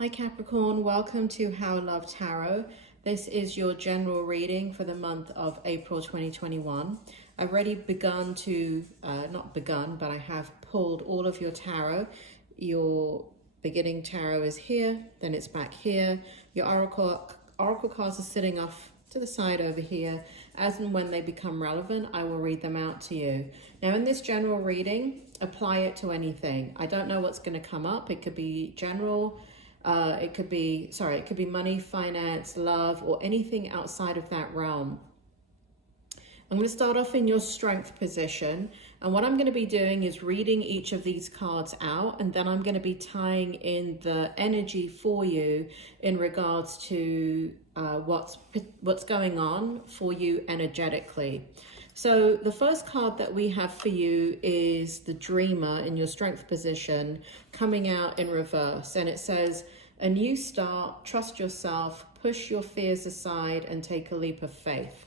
Hi Capricorn, welcome to How Love Tarot. This is your general reading for the month of April 2021. I've already begun to, not begun, but I have pulled all of your tarot. Your beginning tarot is here, then it's back here. Your oracle cards are sitting off to the side over here. As and when they become relevant, I will read them out to you. Now in this general reading, apply it to anything. I don't know what's going to come up. It could be general. It could be money, finance, love, or anything outside of that realm. I'm going to start off in your strength position. And what I'm going to be doing is reading each of these cards out. And then I'm going to be tying in the energy for you in regards to what's going on for you energetically. So the first card that we have for you is the Dreamer in your strength position coming out in reverse. And it says, a new start, trust yourself, push your fears aside and take a leap of faith.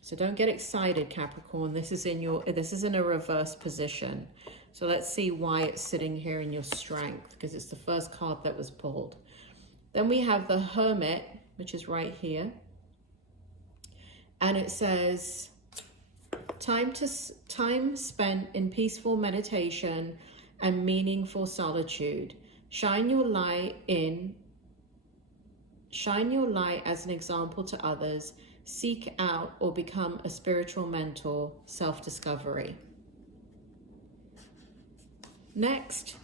So don't get excited, Capricorn. This is in a reverse position. So let's see why it's sitting here in your strength, because it's the first card that was pulled. Then we have the Hermit, which is right here. And it says, time spent in peaceful meditation and meaningful solitude. Shine your light as an example to others. Seek out or become a spiritual mentor. Self-discovery. Next,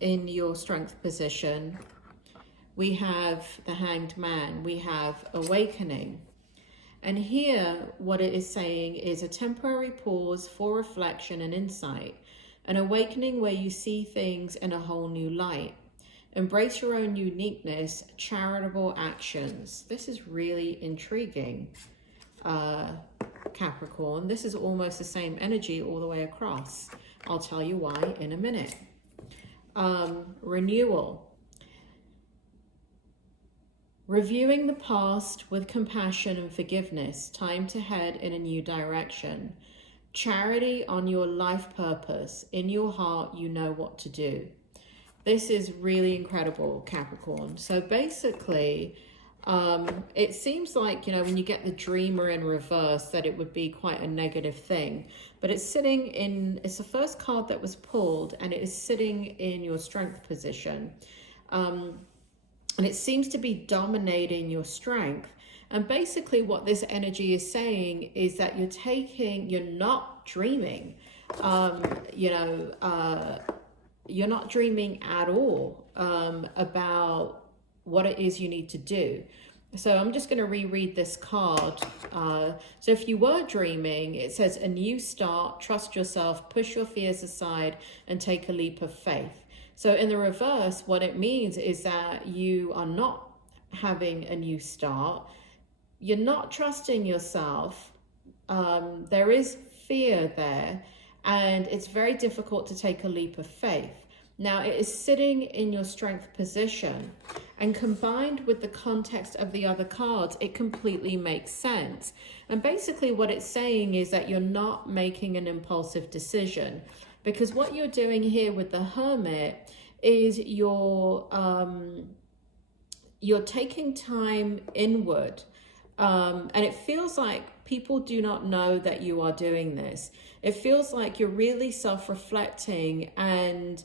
in your strength position, we have the Hanged Man. We have awakening. And here, what it is saying is a temporary pause for reflection and insight, an awakening where you see things in a whole new light. Embrace your own uniqueness, charitable actions. This is really intriguing, Capricorn. This is almost the same energy all the way across. I'll tell you why in a minute. Renewal. Reviewing the past with compassion and forgiveness, time to head in a new direction. Charity on your life purpose. In your heart, you know what to do. This is really incredible, Capricorn. So basically, it seems like, when you get the Dreamer in reverse, that it would be quite a negative thing. But it's the first card that was pulled, and it is sitting in your strength position. And it seems to be dominating your strength. And basically what this energy is saying is that you're not dreaming. You're not dreaming at all about what it is you need to do. So I'm just going to reread this card. So if you were dreaming, it says a new start, trust yourself, push your fears aside and take a leap of faith. So in the reverse, what it means is that you are not having a new start. You're not trusting yourself. There is fear there, and it's very difficult to take a leap of faith. Now, it is sitting in your strength position, and combined with the context of the other cards, it completely makes sense. And basically what it's saying is that you're not making an impulsive decision. Because what you're doing here with the Hermit is you're taking time inward. And it feels like people do not know that you are doing this. It feels like you're really self-reflecting, and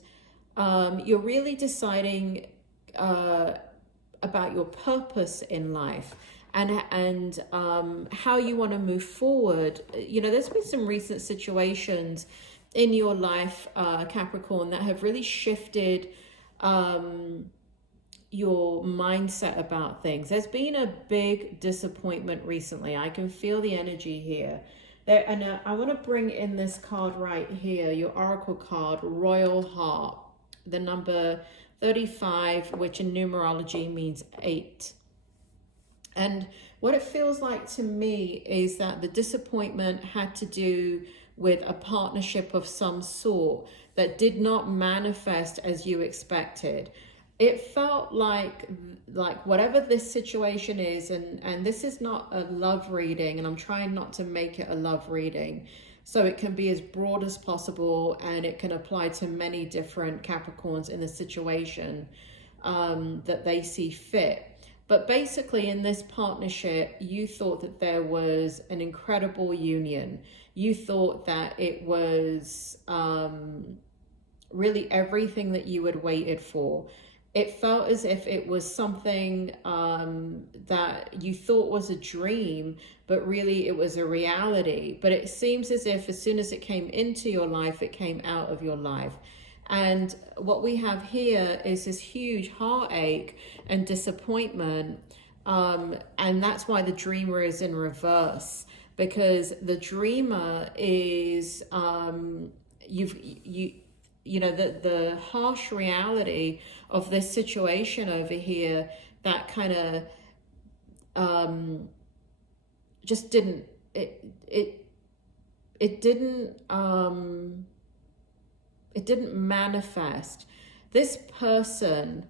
you're really deciding about your purpose in life and how you want to move forward. There's been some recent situations in your life, Capricorn, that have really shifted your mindset about things. There's been a big disappointment recently. I can feel the energy here. And I want to bring in this card right here, your oracle card, Royal Heart, the number 35, which in numerology means 8. And what it feels like to me is that the disappointment had to do with a partnership of some sort that did not manifest as you expected. It felt like whatever this situation is, and this is not a love reading, and I'm trying not to make it a love reading, so it can be as broad as possible, and it can apply to many different Capricorns in the situation. that they see fit. But basically in this partnership, you thought that there was an incredible union. You thought that it was really everything that you had waited for. It felt as if it was something that you thought was a dream, but really it was a reality. But it seems as if as soon as it came into your life, it came out of your life. And what we have here is this huge heartache and disappointment. And that's why the dreamer is in reverse, because the dreamer is, you know, the harsh reality of this situation over here that kind of just didn't, it didn't manifest. This person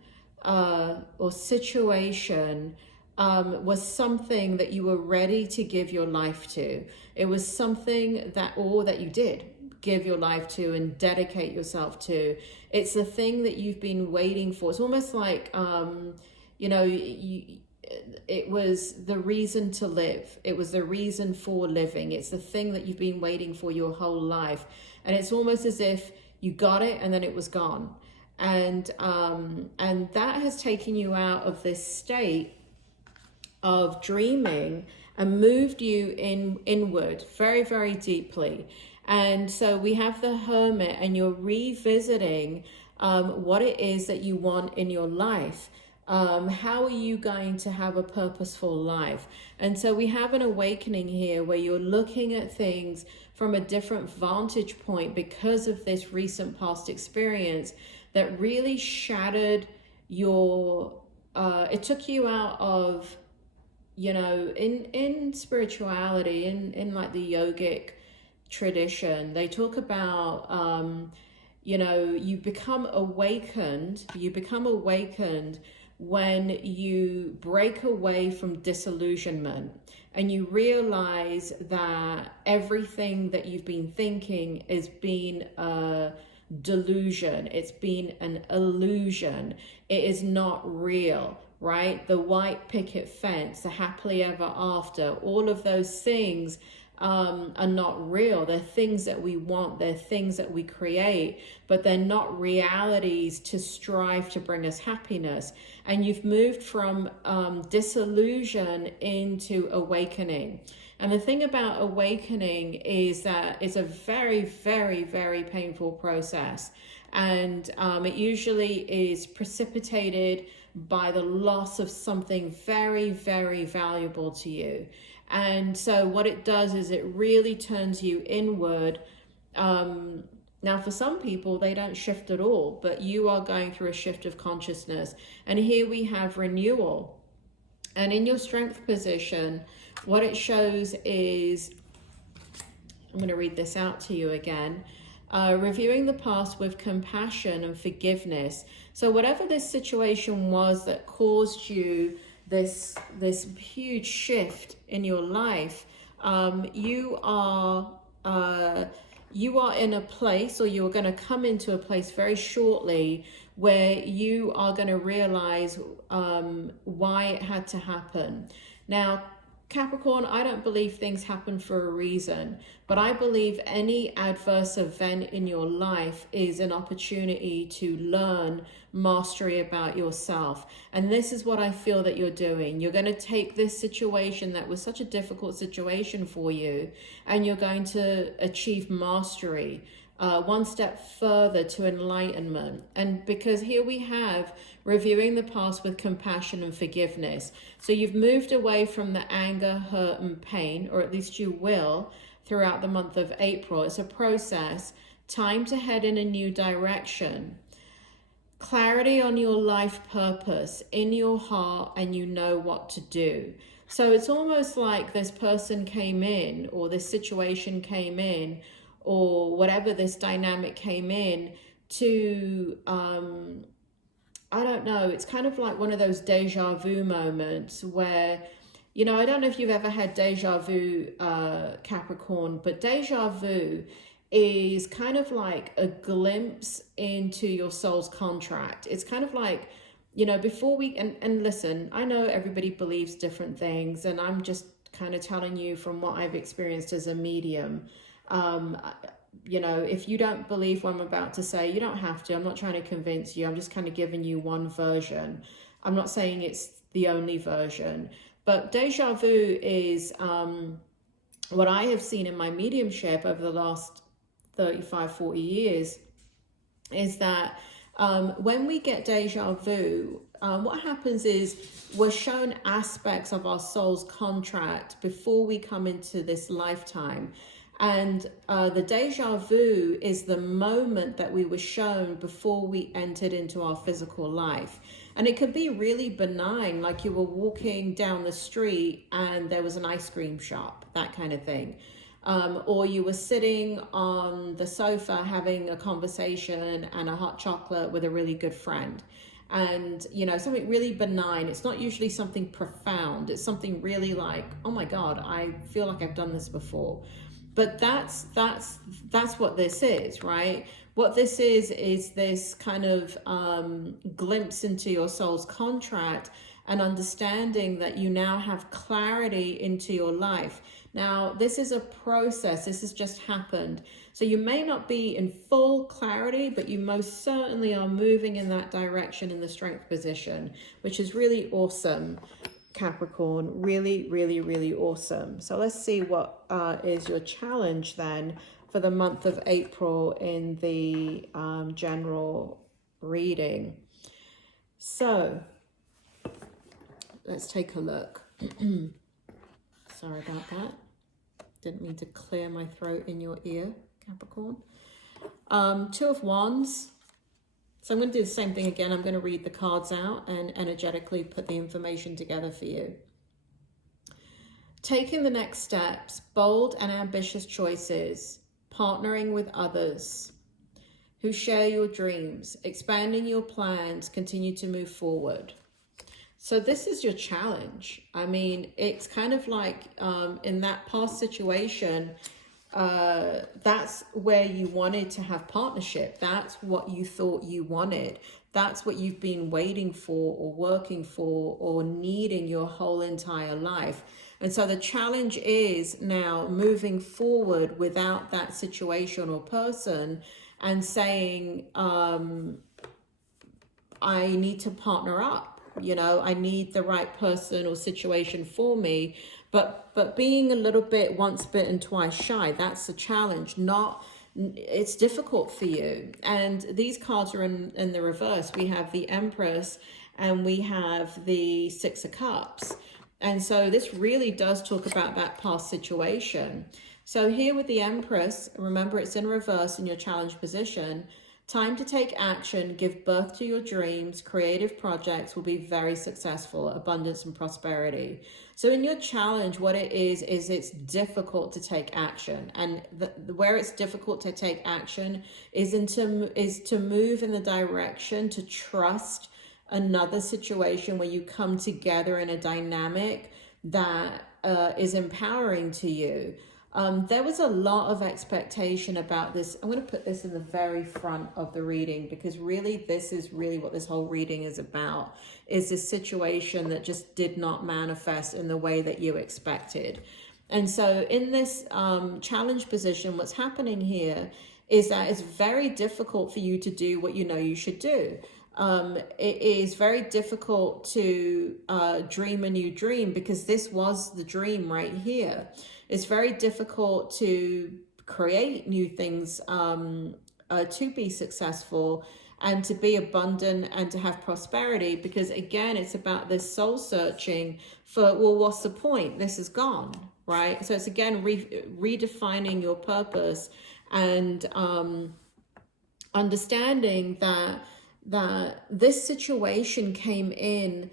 or situation was something that you were ready to give your life to. It was something that, or that you did give your life to and dedicate yourself to. It's the thing that you've been waiting for. It's almost like, you know, it was the reason to live. It was the reason for living. It's the thing that you've been waiting for your whole life. And it's almost as if you got it and then it was gone. And that has taken you out of this state of dreaming and moved you inward very, very deeply. And so we have the Hermit, and you're revisiting what it is that you want in your life. How are you going to have a purposeful life? And so we have an awakening here where you're looking at things from a different vantage point because of this recent past experience that really shattered your, it took you out of, you know, in spirituality, in like the yogic tradition, they talk about, you know, you become awakened when you break away from disillusionment and you realize that everything that you've been thinking has been a delusion. It's been an illusion. It is not real, right? The white picket fence, the happily ever after, all of those things are not real. They're things that we want, they're things that we create, but they're not realities to strive to bring us happiness. And you've moved from disillusion into awakening. And the thing about awakening is that it's a very, very, very painful process. And it usually is precipitated by the loss of something very, very valuable to you. And so what it does is it really turns you inward. Now, for some people, they don't shift at all, but you are going through a shift of consciousness. And here we have renewal. And in your strength position, what it shows is, I'm going to read this out to you again, reviewing the past with compassion and forgiveness. So whatever this situation was that caused you this huge shift in your life, you are in a place, or you're going to come into a place very shortly where you are going to realize why it had to happen. Now, Capricorn, I don't believe things happen for a reason, but I believe any adverse event in your life is an opportunity to learn mastery about yourself. And this is what I feel that you're doing. You're going to take this situation that was such a difficult situation for you, and you're going to achieve mastery. One step further to enlightenment. And because here we have reviewing the past with compassion and forgiveness. So you've moved away from the anger, hurt, and pain, or at least you will throughout the month of April. It's a process. Time to head in a new direction. Clarity on your life purpose in your heart, and you know what to do. So it's almost like this person came in, or this situation came in, or whatever this dynamic came in to, I don't know, it's kind of like one of those deja vu moments where, you know, I don't know if you've ever had deja vu, Capricorn, but deja vu is kind of like a glimpse into your soul's contract. It's kind of like you know, before we, and listen, I know everybody believes different things, and I'm just kind of telling you from what I've experienced as a medium. You know, if you don't believe what I'm about to say, you don't have to. I'm not trying to convince you. I'm just kind of giving you one version. I'm not saying it's the only version, but deja vu is what I have seen in my mediumship over the last 35, 40 years is that when we get deja vu, what happens is we're shown aspects of our soul's contract before we come into this lifetime. And the deja vu is the moment that we were shown before we entered into our physical life. And it could be really benign, like you were walking down the street and there was an ice cream shop, that kind of thing. Or you were sitting on the sofa having a conversation and a hot chocolate with a really good friend. And, you know, something really benign. It's not usually something profound. It's something really like, oh my God, I feel like I've done this before. But that's what this is, right? What this is this kind of glimpse into your soul's contract and understanding that you now have clarity into your life. Now, this is a process. This has just happened. So you may not be in full clarity, but you most certainly are moving in that direction in the strength position, which is really awesome. Capricorn, really, really, really awesome. So let's see what is your challenge then for the month of April in the general reading. So let's take a look. Sorry about that. Didn't mean to clear my throat in your ear, Capricorn. Two of Wands. So I'm going to do the same thing again. I'm going to read the cards out and energetically put the information together for you. Taking the next steps, bold and ambitious choices, partnering with others who share your dreams, expanding your plans, continue to move forward. So this is your challenge. I mean, it's kind of like in that past situation, that's where you wanted to have partnership. That's what you thought you wanted. That's what you've been waiting for or working for or needing your whole entire life. And so the challenge is now moving forward without that situation or person and saying, I need to partner up. You know, I need the right person or situation for me. But being a little bit once bitten, twice shy, that's the challenge. It's difficult for you. And these cards are in the reverse. We have the Empress and we have the Six of Cups. And so this really does talk about that past situation. So here with the Empress, remember it's in reverse in your challenge position. Time to take action, give birth to your dreams, creative projects will be very successful, abundance and prosperity. So in your challenge, what it is it's difficult to take action. And where it's difficult to take action is to move in the direction to trust another situation where you come together in a dynamic that is empowering to you. There was a lot of expectation about this. I'm going to put this in the very front of the reading because really this is really what this whole reading is about, is this situation that just did not manifest in the way that you expected. And so in this challenge position, what's happening here is that it's very difficult for you to do what you know you should do. It is very difficult to dream a new dream because this was the dream right here. It's very difficult to create new things to be successful and to be abundant and to have prosperity because, again, it's about this soul searching for, well, what's the point? This is gone, right? So it's, again, redefining your purpose and understanding that this situation came in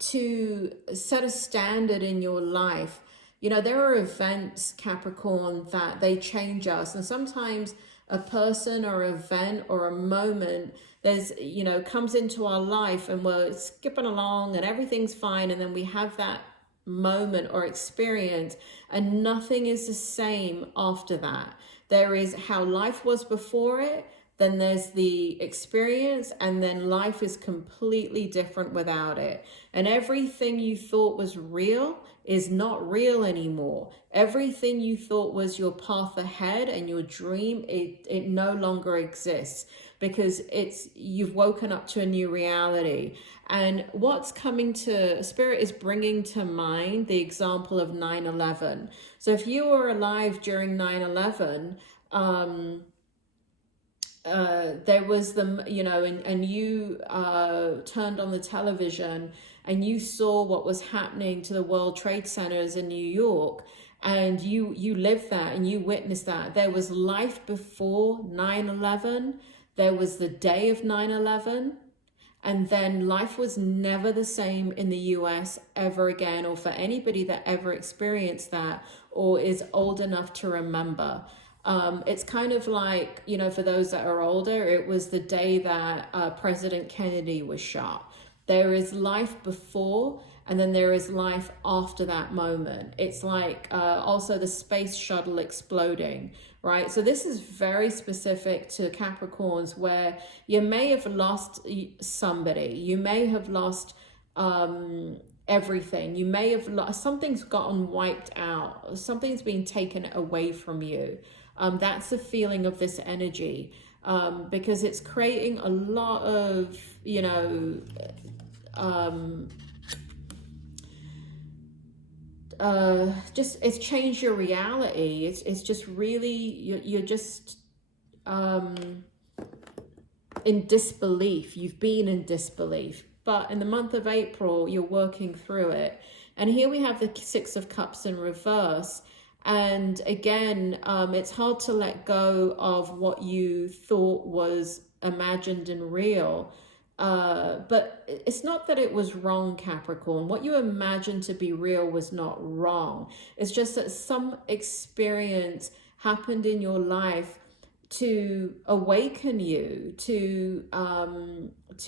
to set a standard in your life. You know, there are events, Capricorn, that they change us. And sometimes a person or event or a moment comes into our life and we're skipping along and everything's fine. And then we have that moment or experience and nothing is the same after that. There is how life was before it, then there's the experience, and then life is completely different without it. And everything you thought was real is not real anymore. Everything you thought was your path ahead and your dream, it no longer exists, because you've woken up to a new reality. And what's coming to Spirit is bringing to mind the example of 9/11. So if you were alive during 9/11, there was and you turned on the television and you saw what was happening to the World Trade Centers in New York, and you lived that and you witnessed that. There was life before 9/11. There was the day of 9/11. And then life was never the same in the US ever again, or for anybody that ever experienced that or is old enough to remember. It's kind of like, for those that are older, it was the day that President Kennedy was shot. There is life before, and then there is life after that moment. It's like also the space shuttle exploding, right? So this is very specific to Capricorns, where you may have lost somebody. You may have lost everything. You may have lost, something's gotten wiped out. Something's been taken away from you. That's the feeling of this energy, because it's creating a lot of, it's changed your reality. It's just really, you're just in disbelief. You've been in disbelief, but in the month of April, you're working through it. And here we have the Six of Cups in reverse. And again, it's hard to let go of what you thought was imagined and real. But it's not that it was wrong, Capricorn. What you imagined to be real was not wrong. It's just that some experience happened in your life to awaken you, to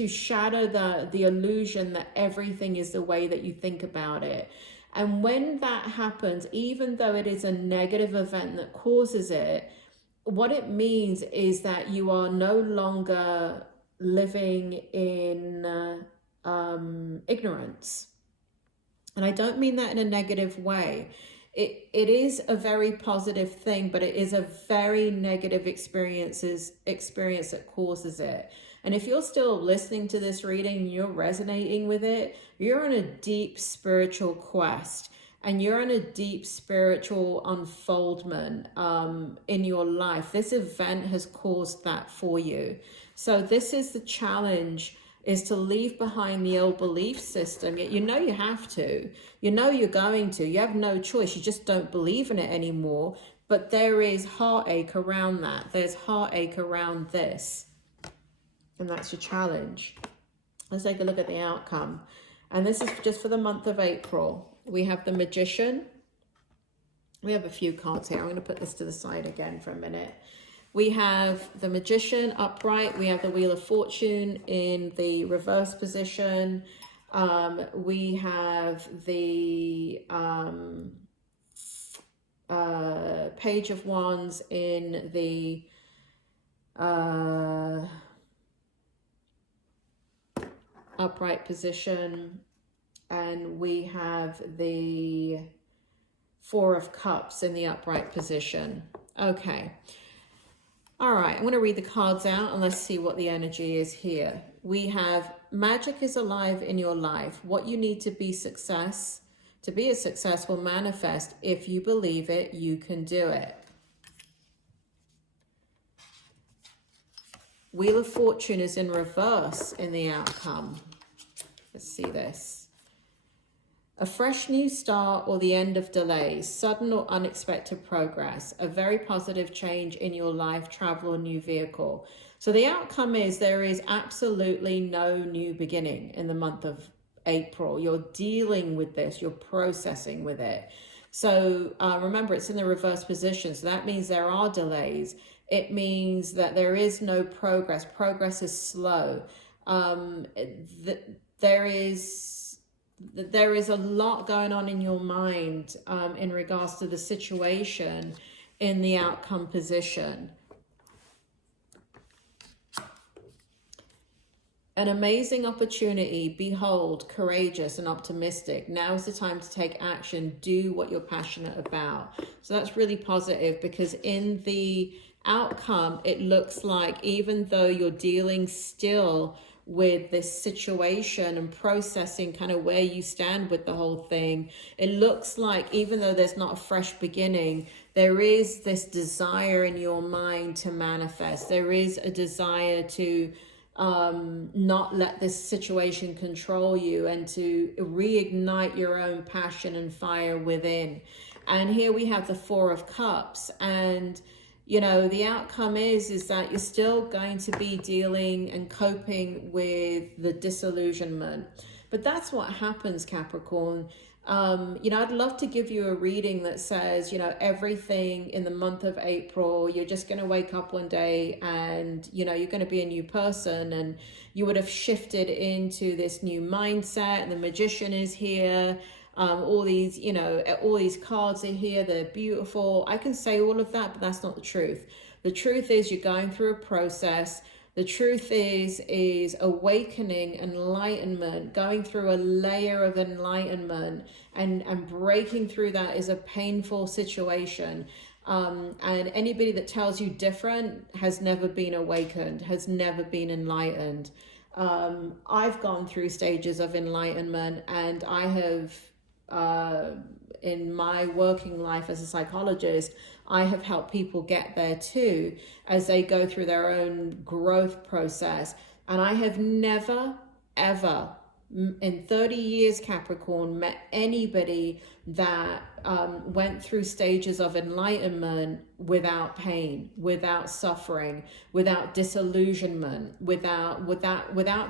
shatter the illusion that everything is the way that you think about it. And when that happens, even though it is a negative event that causes it, what it means is that you are no longer living in ignorance. And I don't mean that in a negative way. It is a very positive thing, but it is a very negative experience that causes it. And if you're still listening to this reading, you're resonating with it, you're on a deep spiritual quest, and you're on a deep spiritual unfoldment in your life. This event has caused that for you. So this is the challenge, is to leave behind the old belief system. You know you have to. You know you're going to. You have no choice. You just don't believe in it anymore. But there is heartache around that. There's heartache around this. And that's your challenge. Let's take a look at the outcome. And this is just for the month of April. We have the Magician. We have a few cards here. I'm going to put this to the side again for a minute. We have the Magician upright. We have the Wheel of Fortune in the reverse position. We have the Page of Wands in the upright position, and we have the Four of Cups in the upright position. Okay. All right, I'm going to read the cards out and let's see what the energy is here. We have magic is alive in your life. What you need to be a success will manifest. If you believe it, you can do it. Wheel of Fortune is in reverse in the outcome. Let's see this. A fresh new start or the end of delays, sudden or unexpected progress, a very positive change in your life, travel, or new vehicle. So the outcome is there is absolutely no new beginning in the month of April. You're dealing with this, you're processing with it. So remember, it's in the reverse position. So that means there are delays. It means that there is no progress. Progress is slow. There is a lot going on in your mind in regards to the situation in the outcome position. An amazing opportunity. Behold, courageous and optimistic. Now is the time to take action. Do what you're passionate about. So that's really positive, because in the outcome, it looks like even though you're dealing still with this situation and processing kind of where you stand with the whole thing, it looks like even though there's not a fresh beginning, there is this desire in your mind to manifest. There is a desire to not let this situation control you, and to reignite your own passion and fire within. And here we have the Four of Cups, and you know, the outcome is that you're still going to be dealing and coping with the disillusionment. But that's what happens, Capricorn. You know, I'd love to give you a reading that says, you know, everything in the month of April, you're just going to wake up one day and, you know, you're going to be a new person, and you would have shifted into this new mindset, and the Magician is here. All these, you know, all these cards are here. They're beautiful. I can say all of that, but that's not the truth. The truth is you're going through a process. The truth is awakening, enlightenment, going through a layer of enlightenment, and breaking through that is a painful situation. And anybody that tells you different has never been awakened, has never been enlightened. I've gone through stages of enlightenment, and I have, in my working life as a psychologist, I have helped people get there too, as they go through their own growth process. And I have never, ever, in 30 years, Capricorn, met anybody that went through stages of enlightenment without pain, without suffering, without disillusionment, without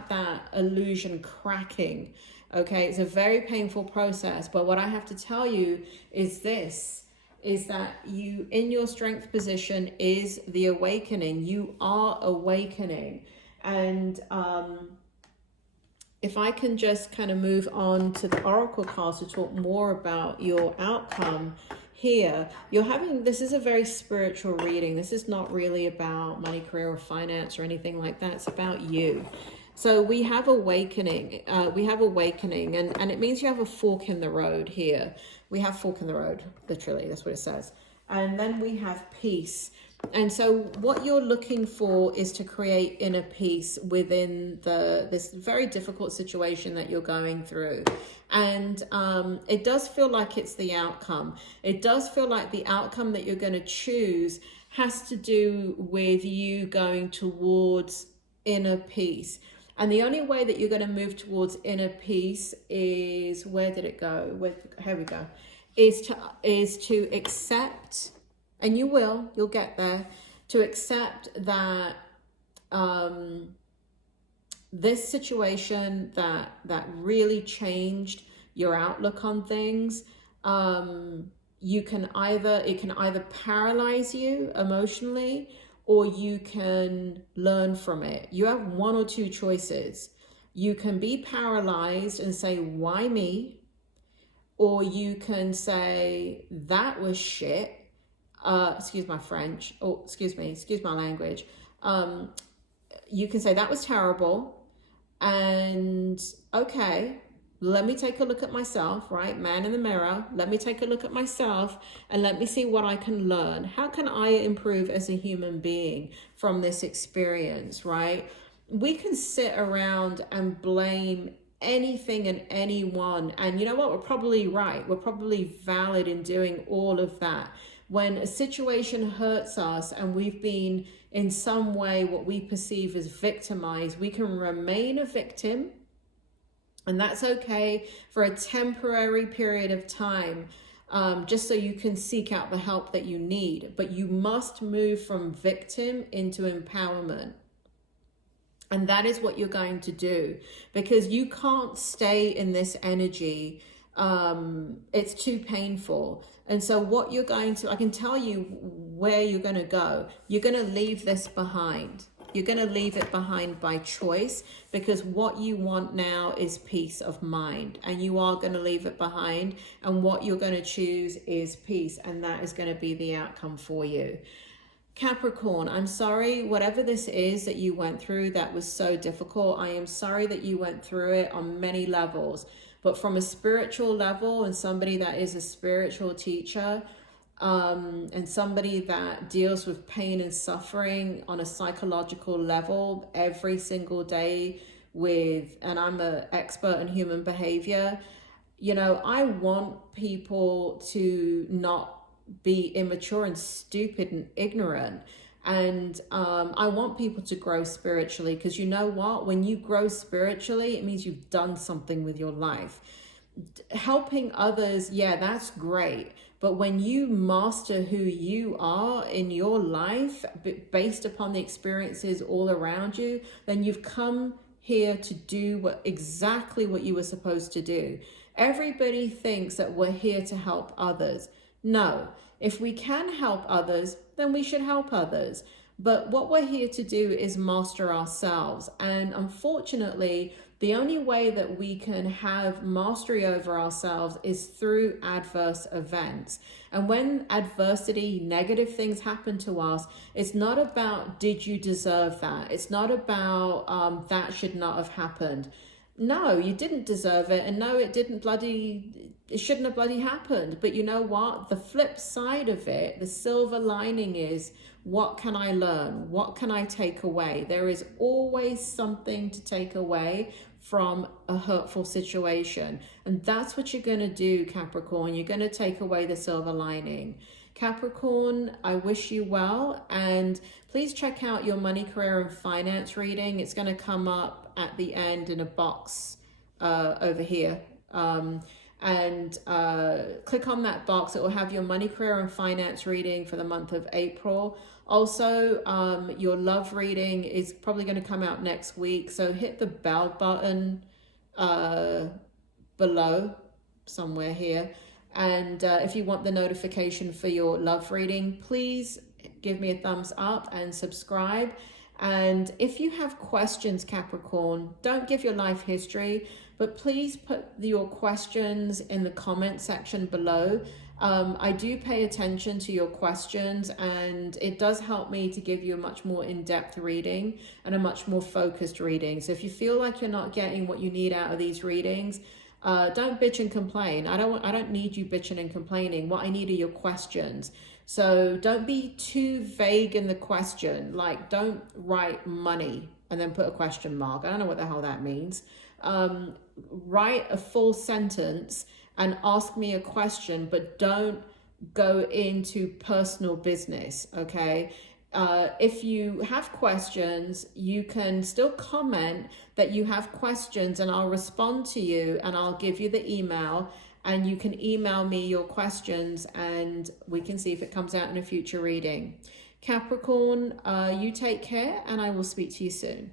that illusion cracking. Okay, it's a very painful process, but what I have to tell you is this, is that you, in your strength position, is the awakening. You are awakening. And if I can just kind of move on to the Oracle cards to talk more about your outcome here. You're having, this is a very spiritual reading. This is not really about money, career, or finance or anything like that. It's about you. So we have awakening, and it means you have a fork in the road here. We have fork in the road, literally, that's what it says. And then we have peace. And so what you're looking for is to create inner peace within this very difficult situation that you're going through. And it does feel like it's the outcome. It does feel like the outcome that you're going to choose has to do with you going towards inner peace. And the only way that you're going to move towards inner peace is, where did it go? Here we go. Is to accept, and you'll get there, to accept that this situation that really changed your outlook on things, it can either paralyze you emotionally, or you can learn from it. You have one or two choices. You can be paralyzed and say, why me? Or you can say, that was shit. Excuse my French. Oh, excuse my language. You can say, that was terrible. And okay, let me take a look at myself, right? Man in the mirror. Let me take a look at myself and let me see what I can learn. How can I improve as a human being from this experience, right? We can sit around and blame anything and anyone. And you know what? We're probably right. We're probably valid in doing all of that. When a situation hurts us and we've been in some way what we perceive as victimized, we can remain a victim. And that's okay for a temporary period of time, just so you can seek out the help that you need. But you must move from victim into empowerment. And that is what you're going to do, because you can't stay in this energy. It's too painful. And so what you're going to, I can tell you where you're going to go. You're going to leave this behind. You're going to leave it behind by choice, because what you want now is peace of mind, and you are going to leave it behind. And what you're going to choose is peace, and that is going to be the outcome for you. Capricorn, I'm sorry, whatever this is that you went through that was so difficult, I am sorry that you went through it on many levels. But from a spiritual level, and somebody that is a spiritual teacher, and somebody that deals with pain and suffering on a psychological level every single day and I'm an expert in human behavior, you know, I want people to not be immature and stupid and ignorant. And I want people to grow spiritually, because you know what? When you grow spiritually, it means you've done something with your life. Helping others, yeah, that's great. But when you master who you are in your life based upon the experiences all around you, then you've come here to do exactly what you were supposed to do. Everybody thinks that we're here to help others. No, if we can help others, then we should help others. But what we're here to do is master ourselves. And unfortunately, the only way that we can have mastery over ourselves is through adverse events. And when adversity, negative things happen to us, it's not about, did you deserve that? It's not about, that should not have happened. No, you didn't deserve it. And no, it shouldn't have bloody happened. But you know what? The flip side of it, the silver lining is, what can I learn? What can I take away? There is always something to take away from a hurtful situation. And that's what you're going to do, Capricorn. You're going to take away the silver lining. Capricorn, I wish you well. And please check out your money, career, and finance reading. It's going to come up at the end in a box over here. Click on that box. It will have your money, career, and finance reading for the month of April. Also, your love reading is probably going to come out next week. So hit the bell button below somewhere here. And if you want the notification for your love reading, please give me a thumbs up and subscribe. And if you have questions, Capricorn, don't give your life history, but please put your questions in the comment section below. I do pay attention to your questions, and it does help me to give you a much more in-depth reading and a much more focused reading. So if you feel like you're not getting what you need out of these readings, don't bitch and complain. I don't need you bitching and complaining. What I need are your questions. So don't be too vague in the question. Like, don't write money and then put a question mark. I don't know what the hell that means. Write a full sentence and ask me a question, but don't go into personal business, okay? If you have questions, you can still comment that you have questions, and I'll respond to you, and I'll give you the email, and you can email me your questions, and we can see if it comes out in a future reading. Capricorn, you take care, and I will speak to you soon.